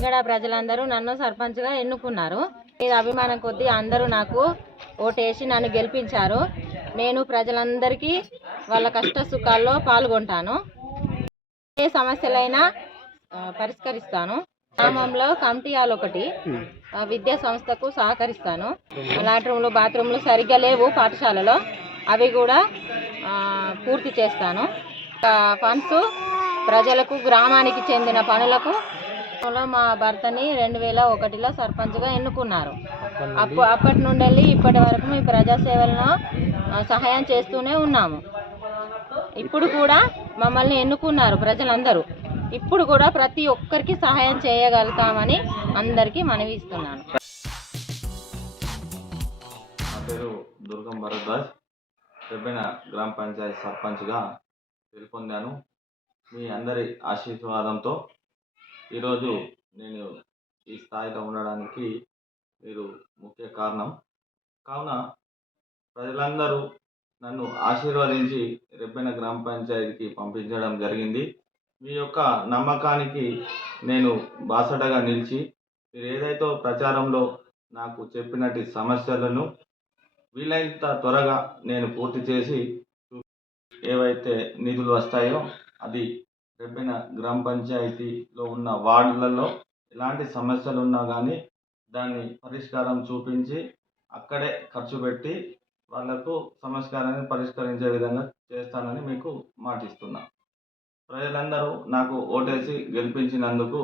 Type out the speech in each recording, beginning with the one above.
ఇక్కడ ప్రజలందరూ నన్ను సర్పంచ్గా ఎన్నుకున్నారు. మీద అభిమానం కొద్దీ అందరూ నాకు ఓటేసి నన్ను గెలిపించారు. నేను ప్రజలందరికీ వాళ్ళ కష్ట సుఖాల్లో పాల్గొంటాను. ఏ సమస్యలైనా పరిష్కరిస్తాను. గ్రామంలో కమిటీ హాల్ ఒకటి విద్యా సంస్థకు సహకరిస్తాను. లాట్రూమ్లు బాత్రూమ్లు సరిగ్గా లేవు పాఠశాలలో, అవి కూడా పూర్తి చేస్తాను. ఫండ్స్ ప్రజలకు గ్రామానికి చెందిన పనులకు మా భర్తని 2001లో సర్పంచ్గా ఎన్నుకున్నారు. అప్పటి నుండి ఇప్పటి వరకు మీ ప్రజాసేవలను సహాయం చేస్తూనే ఉన్నాము. ఇప్పుడు కూడా మమ్మల్ని ఎన్నుకున్నారు ప్రజలందరూ. ఇప్పుడు కూడా ప్రతి ఒక్కరికి సహాయం చేయగలుగుతామని అందరికీ మనవి ఇస్తున్నాను. నా పేరు దుర్గం భరద్వాజ్. రెబ్బెన గ్రామ పంచాయతీ సర్పంచ్గా గెలుపొందాను. మీ అందరి ఆశీర్వాదంతో ఈరోజు నేను ఈ స్థాయిలో ఉండడానికి మీరు ముఖ్య కారణం. కావున ప్రజలందరూ నన్ను ఆశీర్వదించి రెబ్బెన గ్రామ పంచాయతీకి పంపించడం జరిగింది. మీ యొక్క నమ్మకానికి నేను బాసటగా నిలిచి మీరు ఏదైతే ప్రచారంలో నాకు చెప్పినట్టు సమస్యలను వీలైనంత త్వరగా నేను పూర్తి చేసి ఏవైతే నిధులు వస్తాయో అది రెబ్బెన గ్రామ పంచాయతీలో ఉన్న వార్డులలో ఎలాంటి సమస్యలు ఉన్నా కానీ దాన్ని పరిష్కారం చూపించి అక్కడే ఖర్చు పెట్టి వాళ్లకు సమస్యలను పరిష్కరించే విధంగా చేస్తానని మీకు మాటిస్తున్నా. ప్రజలందరూ నాకు ఓటేసి గెలిపించినందుకు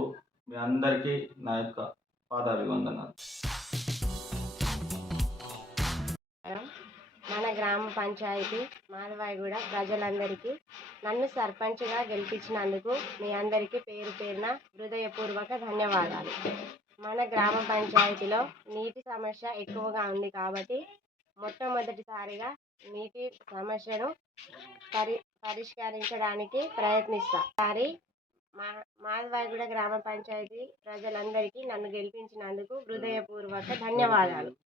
మీ అందరికీ నా యొక్క పాదాభివందనాలు. మన గ్రామ పంచాయతీ మాధవాయిగూడ ప్రజలందరికీ నన్ను సర్పంచ్గా గెలిపించినందుకు మీ అందరికీ పేరు పేరున హృదయపూర్వక ధన్యవాదాలు. మన గ్రామ పంచాయతీలో నీటి సమస్య ఎక్కువగా ఉంది కాబట్టి మొట్టమొదటిసారిగా నీటి సమస్యను పరిష్కరించడానికి ప్రయత్నిస్తా. ఈసారి మాధవాయిగూడ గ్రామ పంచాయతీ ప్రజలందరికీ నన్ను గెలిపించినందుకు హృదయపూర్వక ధన్యవాదాలు.